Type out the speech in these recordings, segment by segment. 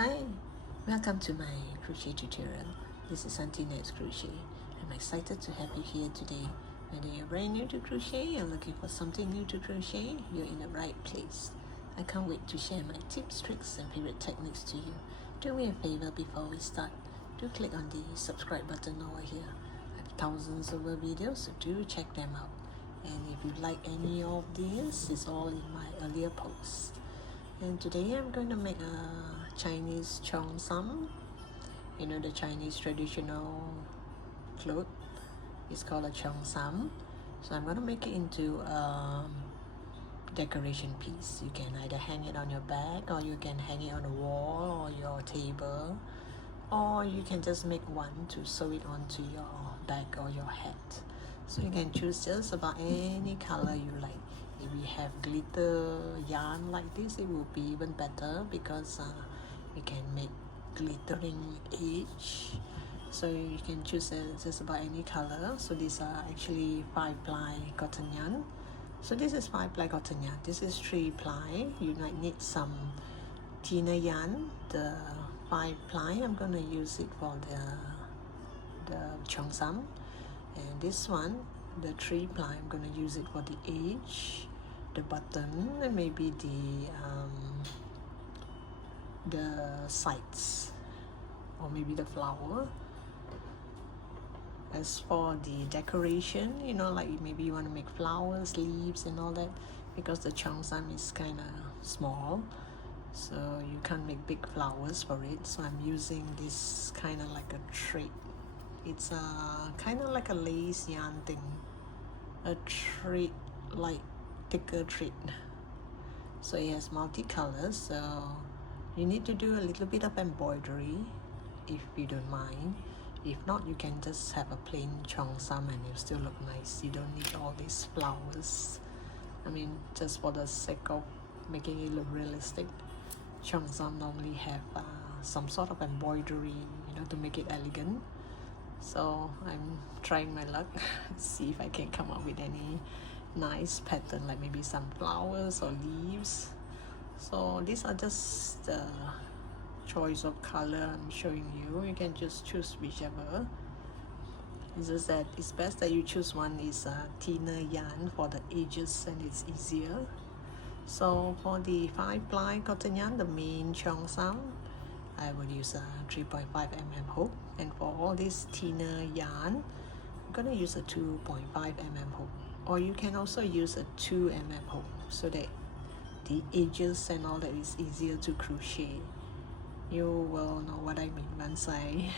Hi, welcome to my crochet tutorial. This is Auntie Nat's Crochet. I'm excited to have you here today. Whether you're brand new to crochet or looking for something new to crochet, you're in the right place. I can't wait to share my tips, tricks and favorite techniques to you. Do me a favor before we start. Do click on the subscribe button over here. I have thousands of videos, so do check them out. And if you like any of these, it's all in my earlier posts. And today I'm going to make a Chinese cheongsam. You know, the Chinese traditional cloth is called a cheongsam. So I'm going to make it into a decoration piece. You can either hang it on your bag, or you can hang it on a wall or your table, or you can just make one to sew it onto your bag or your hat. So you can choose just about any color you like. If we have glitter yarn like this, it will be even better because we can make glittering edge. So you can choose just about any color. So these are actually 5-ply cotton yarn. So this is 5-ply cotton yarn. This is 3-ply. You might need some thinner yarn. The 5-ply, I'm gonna use it for the cheongsam. And this one, the 3-ply, I'm gonna use it for the edge, the button, and maybe the sides, or maybe the flower. As for the decoration, you know, like maybe you want to make flowers, leaves and all that, because the cheongsam is kind of small, so you can't make big flowers for it. So I'm using this kind of like a thread. It's kind of like a lace yarn thing, a thread, like thicker thread. So it has multicolors, so you need to do a little bit of embroidery if you don't mind. If not, you can just have a plain cheongsam and it'll still look nice. You don't need all these flowers. I mean, just for the sake of making it look realistic, cheongsam normally have some sort of embroidery, you know, to make it elegant. So I'm trying my luck, see if I can come up with any nice pattern, like maybe some flowers or leaves. So these are just the choice of color I'm showing you. You can just choose whichever. It's just that it's best that you choose one is thinner yarn for the edges and it's easier. So for the 5-ply cotton yarn, the main cheongsam, I will use a 3.5 mm hook, and for all this thinner yarn, I'm gonna use a 2.5 mm hook, or you can also use a 2 mm hook so that the edges and all that is easier to crochet. You will know what I mean once I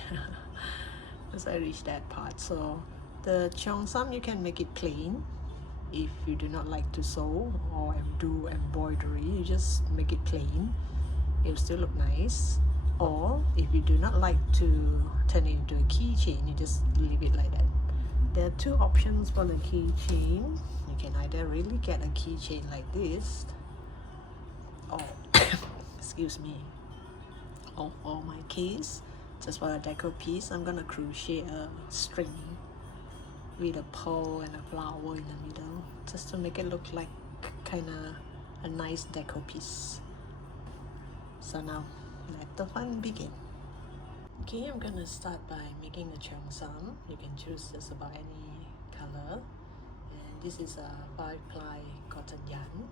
reach that part. So the cheongsam, you can make it plain. If you do not like to sew or do embroidery, you just make it plain. It'll still look nice. Or if you do not like to turn it into a keychain, you just leave it like that. There are two options for the keychain. You can either really get a keychain like this, or excuse me, or for my case, just for a deco piece, I'm gonna crochet a string with a pearl and a flower in the middle, just to make it look like kind of a nice deco piece. So now let the fun begin. Okay, I'm gonna start by making a cheongsam. You can choose just about any color, and this is a 5-ply cotton yarn.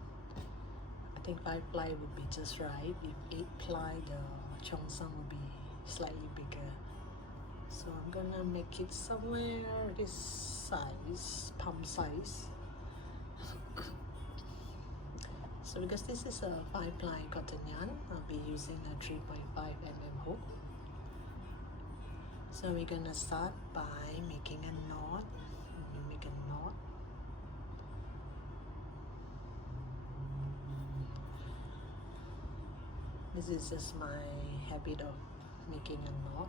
I think 5-ply would be just right. If 8-ply, the cheongsam would be slightly bigger. So I'm gonna make it somewhere this size, palm size. So because this is a 5-ply cotton yarn, I'll be using a 3.5 mm hook. So we're gonna start by making a knot. We make a knot. This is just my habit of making a knot.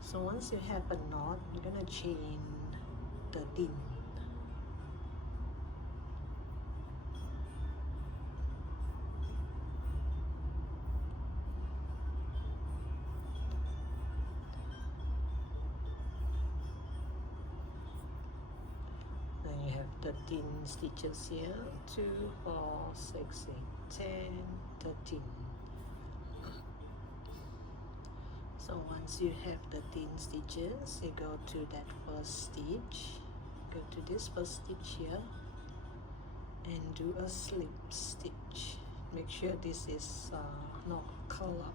So once you have a knot, you're gonna chain 13. Then you have 13 stitches here. 2, 4, 6, 8, 10, 13. So once you have the 10 stitches, you go to that first stitch, go to this first stitch here and do a slip stitch. Make sure this is not curled up,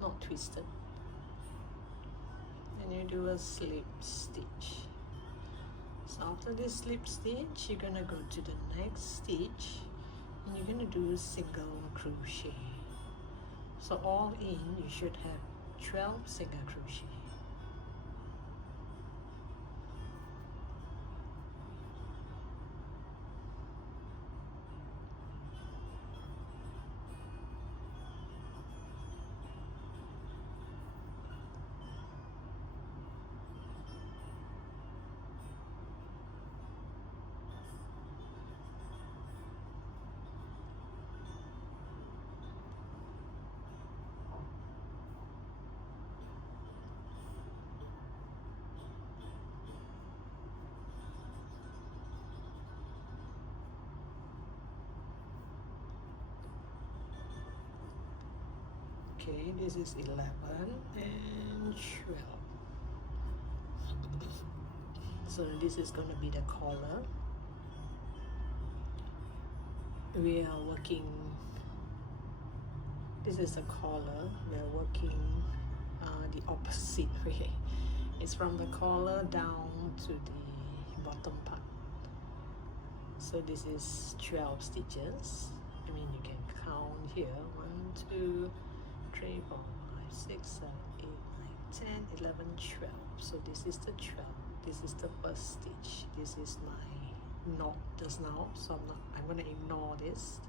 not twisted, and you do a slip stitch. So after this slip stitch, you're gonna go to the next stitch and you're gonna do a single crochet. So all in, you should have 12 single crochet. Okay, this is 11 and 12. So this is going to be the collar. We are working, this is a collar, we are working the opposite way. It's from the collar down to the bottom part. So this is 12 stitches. I mean, you can count here, 1, 2, 3, 4, 5, 6, 7, 8, 9, 10, 11, 12. So this is the 12. This is the first stitch. This is my knot just now. So I'm going to ignore this.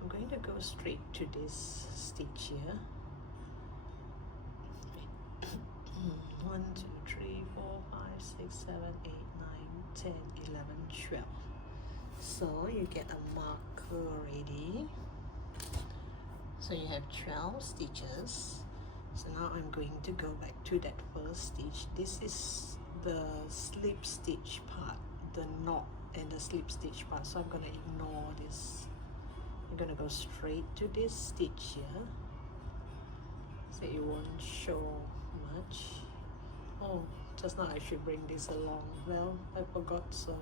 I'm going to go straight to this stitch here. 1, 2, 3, 4, 5, 6, 7, 8, 9, 10, 11, 12. So you get a marker ready. So you have 12 stitches. So now I'm going to go back to that first stitch. This is the slip stitch part, the knot and the slip stitch part. So I'm going to ignore this. I'm going to go straight to this stitch here. So it won't show much. Oh, just now I should bring this along. Well, I forgot, so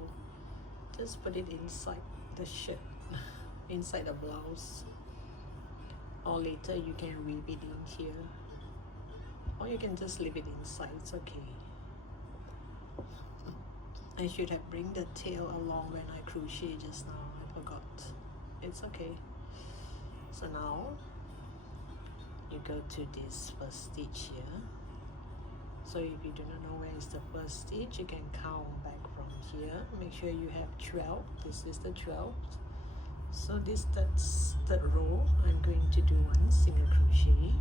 just put it inside the shirt, inside the blouse. Or later you can weave it in here, or you can just leave it inside, it's okay. I should have bring the tail along when I crochet just now, I forgot. It's okay. So now you go to this first stitch here. So if you do not know where is the first stitch, you can count back from here. Make sure you have 12. This is the 12th. So this third row, I'm going to do 1 single crochet.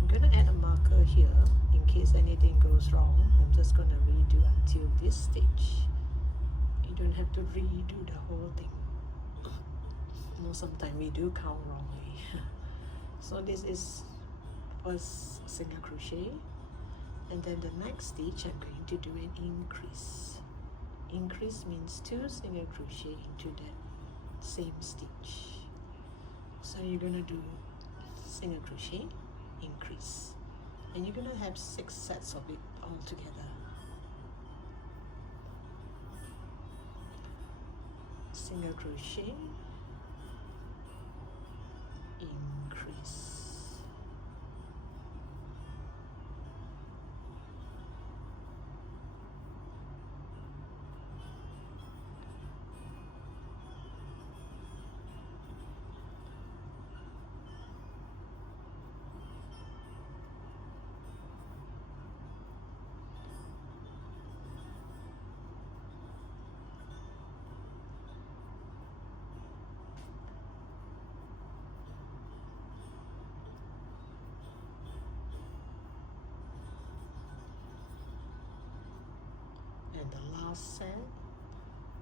I'm going to add a marker here in case anything goes wrong. I'm just going to redo until this stage. You don't have to redo the whole thing. You know, sometimes we do count wrongly. So this is first single crochet, and then the next stitch I'm going to do an increase. Increase means 2 single crochet into that same stitch. So you're gonna do single crochet, increase, and you're gonna have 6 sets of it all together. Single crochet, increase. And the last set,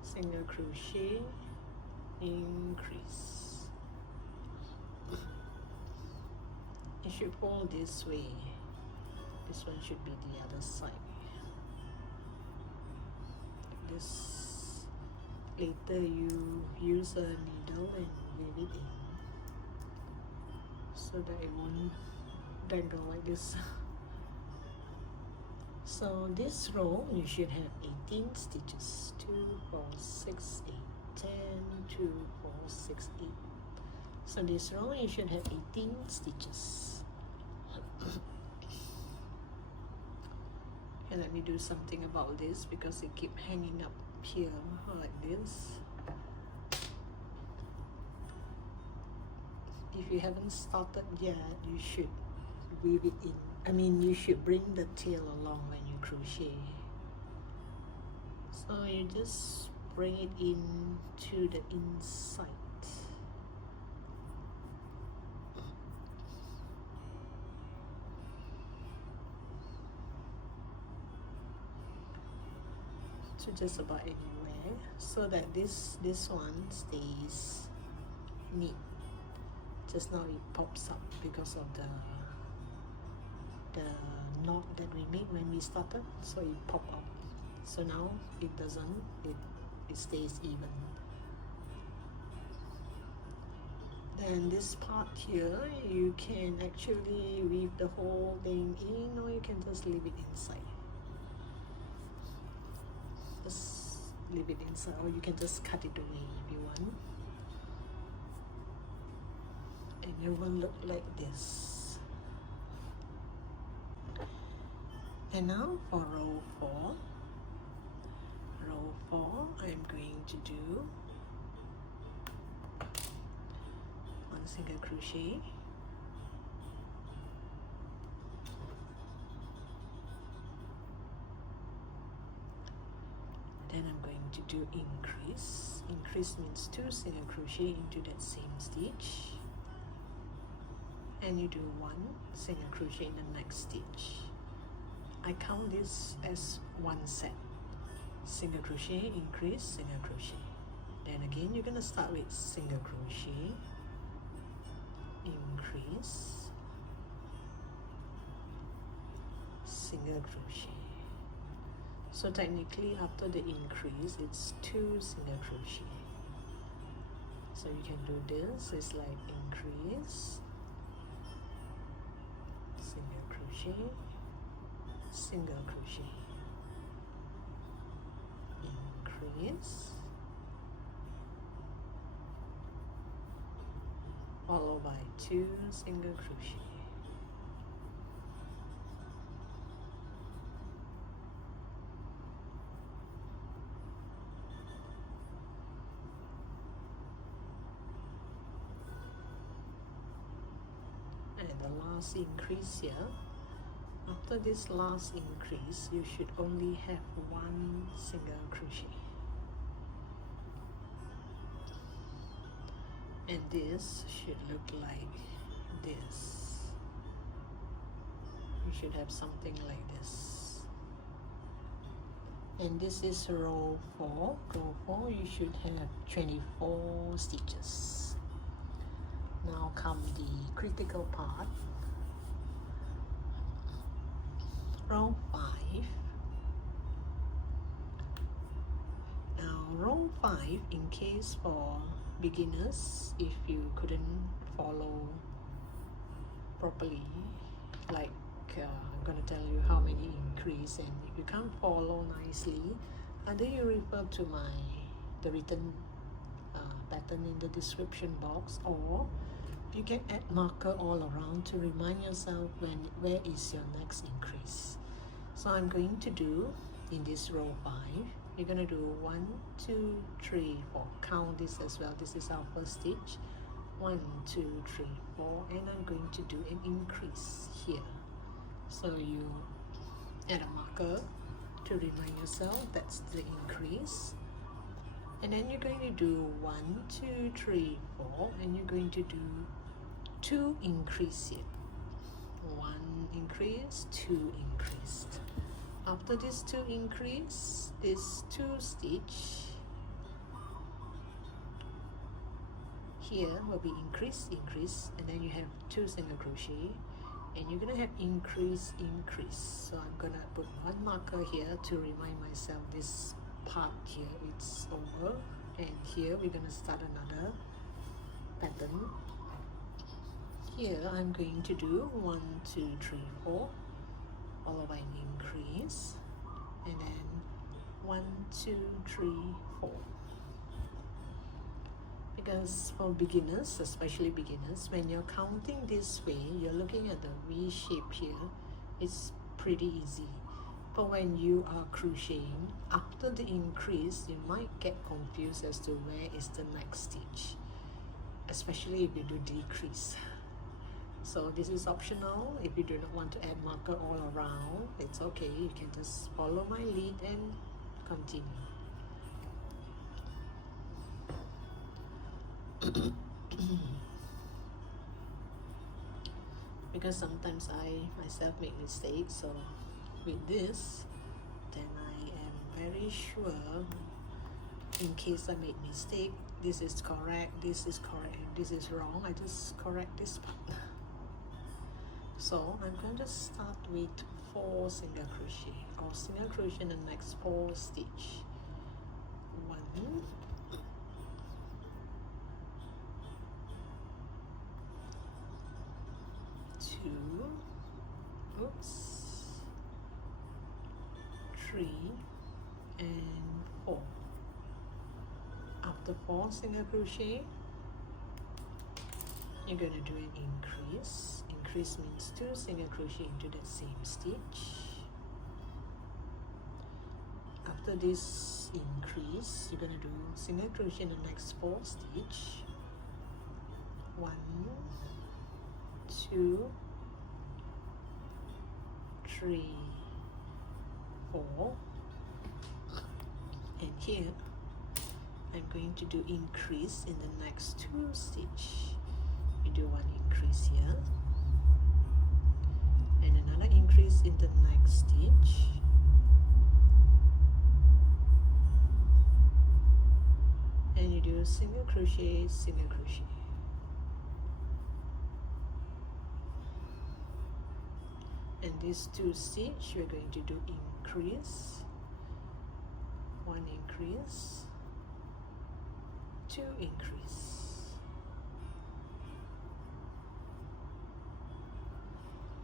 single crochet, increase. It should fall this way. This one should be the other side. This, later you use a needle and weave it in so that it won't dangle like this. So this row you should have 18 stitches. 2, 4, 6, 8, 10, 2, 4, 6, 8. So this row you should have 18 stitches. And let me do something about this because it keep hanging up here like this. If you haven't started yet, you should weave it in. I mean, you should bring the tail along when you crochet. So you just bring it in to the inside. To just about anywhere, so that this one stays neat. Just now it pops up because of the knot that we made when we started, so it popped up. So now it doesn't, it stays even. Then this part here, you can actually weave the whole thing in, or you can just leave it inside. Just leave it inside, or you can just cut it away if you want. And it will look like this. And now for row 4. Row 4, I'm going to do 1 single crochet, then I'm going to do increase. Increase means 2 single crochet into that same stitch, and you do 1 single crochet in the next stitch. I count this as 1 set. Single crochet, increase, single crochet. Then again, you're gonna start with single crochet, increase, single crochet. So technically after the increase, it's 2 single crochet. So you can do this, it's like increase, single crochet, single crochet, increase, followed by 2 single crochet. And the last increase here, after this last increase, you should only have 1 single crochet. And this should look like this. You should have something like this. And this is row 4. Row 4, you should have 24 stitches. Now come the critical part. Row 5. Now row 5, in case for beginners, if you couldn't follow properly, like I'm gonna tell you how many increase, and if you can't follow nicely, either you refer to the written pattern in the description box, or you can add marker all around to remind yourself where is your next increase. So I'm going to do in this row 5, you're going to do 1, 2, 3, 4. Count this as well. This is our first stitch. 1, 2, 3, 4, and I'm going to do an increase here. So you add a marker to remind yourself that's the increase. And then you're going to do 1, 2, 3, 4, and you're going to do 2 increase here. 1 increase, 2 increased. After this 2 increase, this 2 stitch here will be increase, increase, and then you have 2 single crochet, and you're gonna have increase, increase. So I'm gonna put 1 marker here to remind myself this part here it's over, and here we're gonna start another pattern here I'm going to do 1, 2, 3, 4, followed by an increase, and then 1, 2, 3, 4. Because for beginners, especially beginners, when you're counting this way, you're looking at the V shape here, it's pretty easy. But when you are crocheting, after the increase, you might get confused as to where is the next stitch, especially if you do decrease. So this is optional. If you do not want to add marker all around, it's okay. You can just follow my lead and continue. Because sometimes I myself make mistakes, so with this, then I am very sure in case I make mistake, this is correct, this is correct, and this is wrong, I just correct this part. So I'm going to start with 4 single crochet, or single crochet in the next 4 stitch. 1, 2, oops, 3, and 4. After 4 single crochet, you're going to do an increase. Increase means 2 single crochet into that same stitch. After this increase, you're going to do single crochet in the next 4 stitch. 1, 2, 3, 4, and here I'm going to do increase in the next 2 stitch. You do 1 increase here and another increase in the next stitch, and you do single crochet, single crochet. And these 2 stitch we're going to do increase, 1 increase, 2 increase.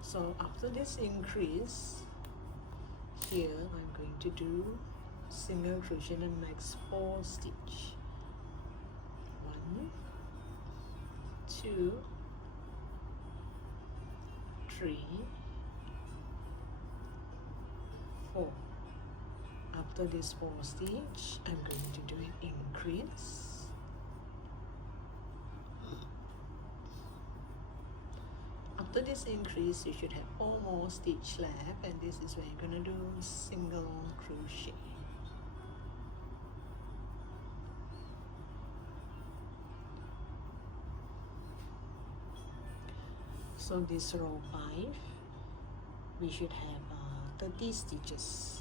So after this increase, here I'm going to do single crochet in the next 4 stitch. 1, 2, 3, 4. After this 4 stitch, I'm going to do an increase. After this increase, you should have 4 more stitch left, and this is where you're going to do single crochet. So this row 5, we should have 30 stitches,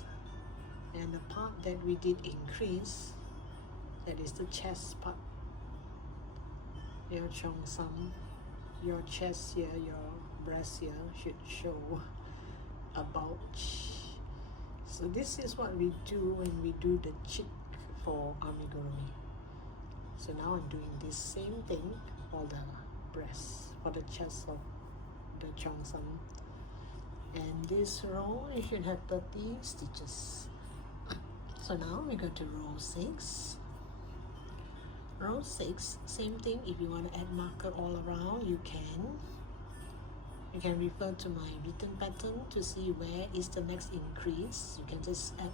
and the part that we did increase, that is the chest part, your cheongsam, your chest here, your breast here should show a bulge. So this is what we do when we do the cheek for amigurumi. So now I'm doing this same thing for the breast, for the chest of the cheongsam. And this row you should have 30 stitches. So now we go to row 6. Row 6, same thing. If you want to add marker all around, you can. You can refer to my written pattern to see where is the next increase. You can just add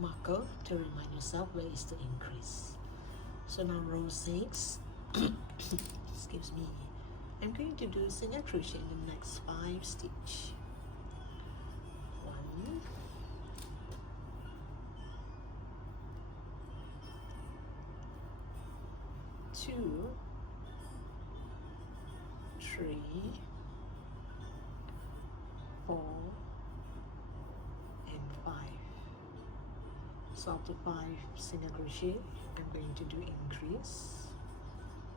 marker to remind yourself where is the increase. So now row 6, excuse me, I'm going to do single crochet in the next 5 stitch. 1, 2, 3, 4, and 5. So after 5 single crochet, I'm going to do increase.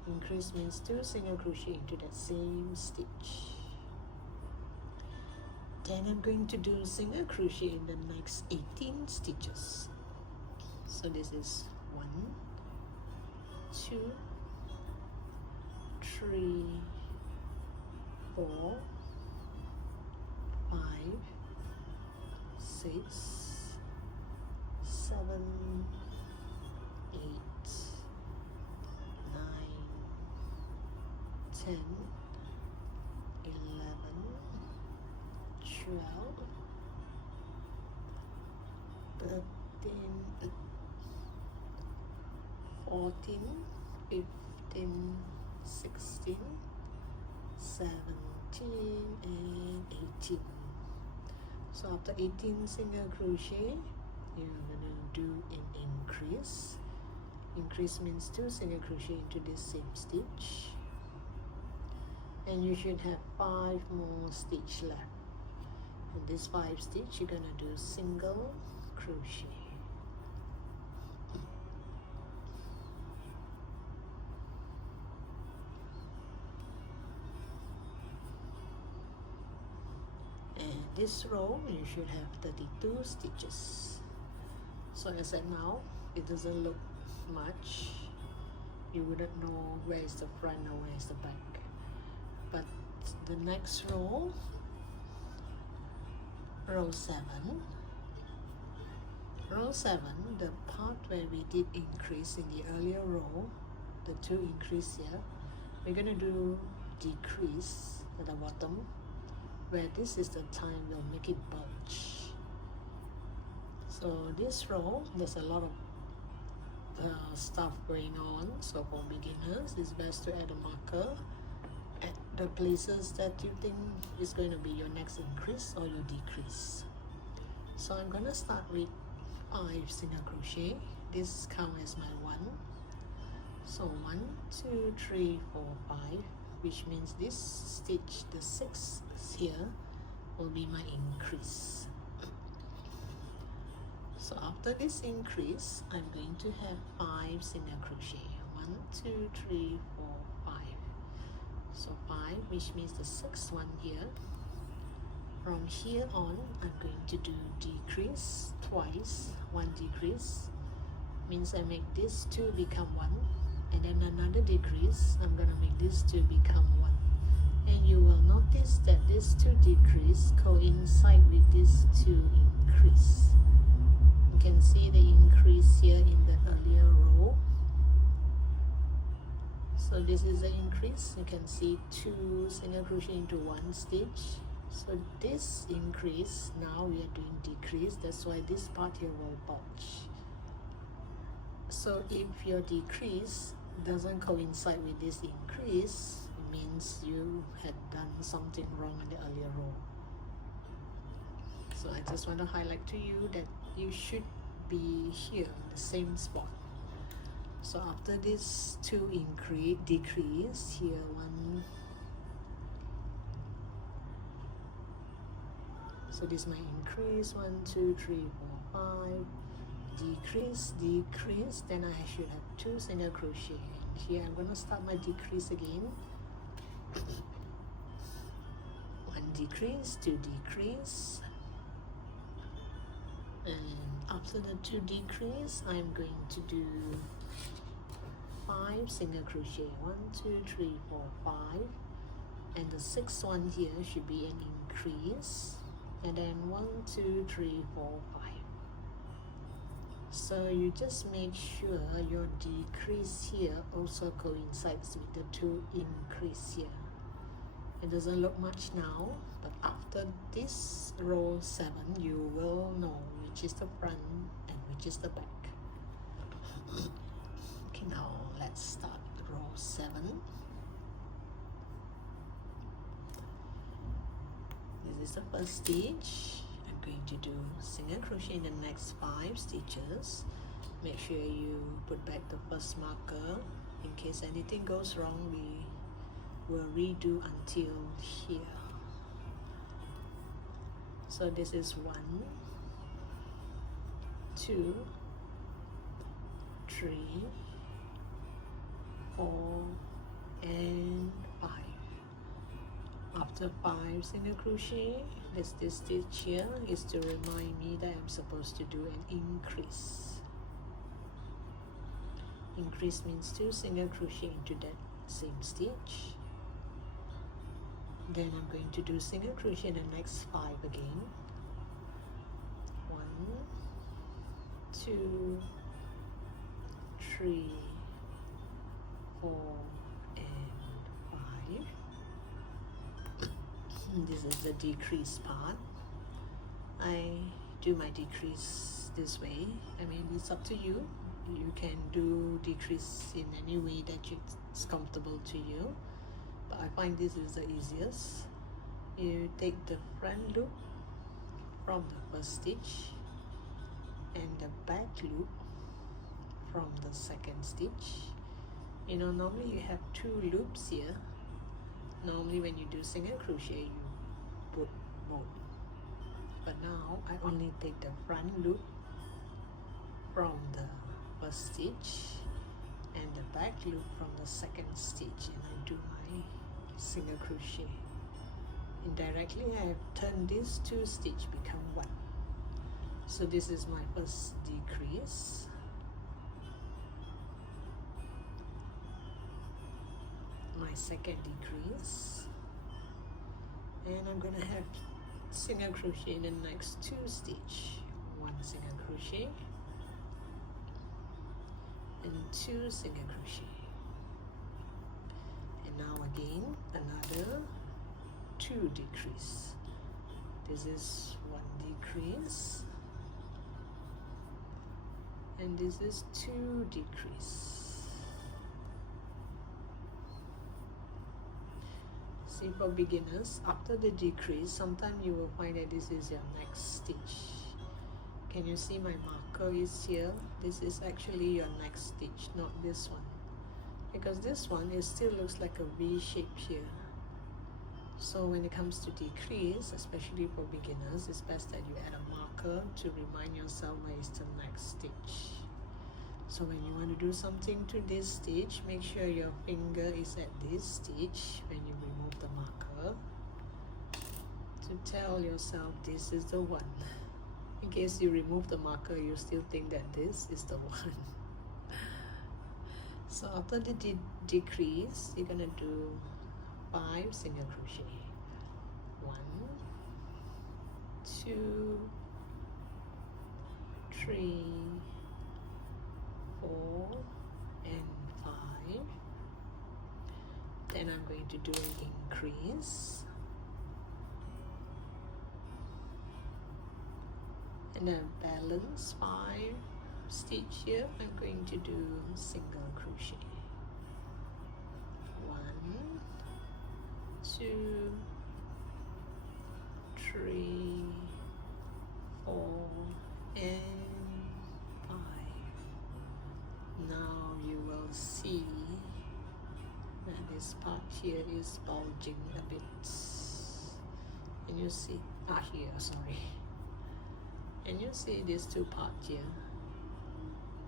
Increase means 2 single crochet into that same stitch. Then I'm going to do single crochet in the next 18 stitches. So this is 1, 2, 3, 4, 5, 6, 7, 8, 9, 10, 11, 12, 13, 14, 15, 16, 17 and 18. So after 18 single crochet, you're gonna do an increase. Increase means 2 single crochet into this same stitch, and you should have 5 more stitch left. And this 5 stitch, you're gonna do single crochet. And this row, you should have 32 stitches. So as at now, it doesn't look much. You wouldn't know where is the front or where is the back. But the next row, row 7, the part where we did increase in the earlier row, the 2 increase here, we're going to do decrease at the bottom, where this is the time we'll make it bulge. So this row, there's a lot of stuff going on, so for beginners it's best to add a marker at the places that you think is going to be your next increase or your decrease. So I'm going to start with 5 single crochet. This counts as my 1. So 1, 2, 3, 4, 5, which means this stitch, the 6th here, will be my increase. So after this increase, I'm going to have 5 single crochet. 1, 2, 3, 4, 5. So 5, which means the 6th one here. From here on, I'm going to do decrease twice. 1 decrease means I make this 2 become 1, and then another decrease, I'm going to make this 2 become 1. And you will notice that this 2 decrease coincide with this 2 increase. You can see the increase here in the earlier row. So this is the increase. You can see 2 single crochet into 1 stitch. So this increase, now we are doing decrease. That's why this part here will bulge. So if your decrease doesn't coincide with this increase, it means you had done something wrong in the earlier row. So I just want to highlight to you that you should be here in the same spot. So after this 2 decrease, here 1. So this is my increase, 1, 2, 3, 4, 5. Decrease, decrease, then I should have 2 single crochet. Here I'm going to start my decrease again. 1 decrease, 2 decrease, and after the 2 decrease, I'm going to do 5 single crochet. 1, 2, 3, 4, 5, and the 6th one here should be an increase, and then 1, 2, 3, 4, 5. So you just make sure your decrease here also coincides with the 2 increase here. It doesn't look much now, but after this row 7, you will know which is the front and which is the back. Okay, now let's start row 7. This is the first stitch. I'm going to do single crochet in the next 5 stitches. Make sure you put back the first marker. In case anything goes wrong, we will redo until here. So this is 1, 2, 3, 4, and 5. After 5 single crochet, this stitch here is to remind me that I'm supposed to do an increase. Increase means 2 single crochet into that same stitch. Then I'm going to do single crochet in the next 5 again. 1, 2, 3, 4 and 5. This is the decrease part. I do my decrease this way. I mean, it's up to you. You can do decrease in any way that it's comfortable to you, but I find this is the easiest. You take the front loop from the first stitch and the back loop from the second stitch. You know, normally you have 2 loops here. Normally when you do single crochet, you put both, but now I only take the front loop from the first stitch and the back loop from the second stitch, and I do my single crochet. Indirectly I have turned these 2 stitches become 1. So this is my first decrease, my second decrease, and I'm gonna have single crochet in the next 2 stitches. 1 single crochet and 2 single crochet, and now again another 2 decrease. This is 1 decrease and this is 2 decrease. See, for beginners, after the decrease, sometimes you will find that this is your next stitch. Can you see my marker is here? This is actually your next stitch, not this one, because this one, it still looks like a V shape here. So when it comes to decrease, especially for beginners, it's best that you add a marker to remind yourself where is the next stitch. So when you want to do something to this stitch, make sure your finger is at this stitch when you remove the marker, to tell yourself this is the one. In case you remove the marker, you still think that this is the one. So after the decrease, you're gonna do 5 single crochet. 1, 2, 3, 4 and 5. Then I'm going to do an increase, and then balance 5 stitch here. I'm going to do single crochet. 1, 2, 3, 4 and 5. Now you will see that this part here is bulging a bit, and you see here, sorry, and you see these 2 parts here,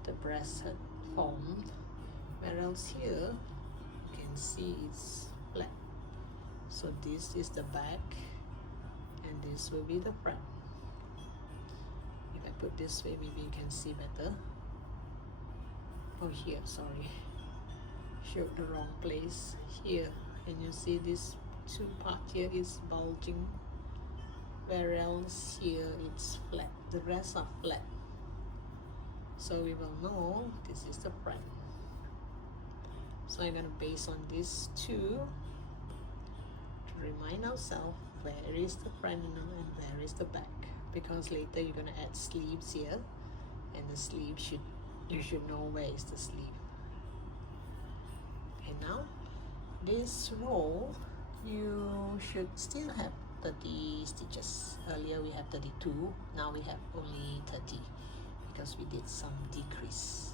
the breast had formed, whereas here you can see it's flat. So this is the back and this will be the front. If I put this way, maybe you can see better. Oh, here, sorry, showed the wrong place. Here, and you see this 2 part here is bulging, whereas here it's flat. The rest are flat. So we will know this is the front. So I'm gonna base on these 2 to remind ourselves where is the front and where is the back, because later you're gonna add sleeves here, and the sleeve you should know where is the sleeve. Okay, now this row you should still have 30 stitches. Earlier we had 32, now we have only 30 because we did some decrease.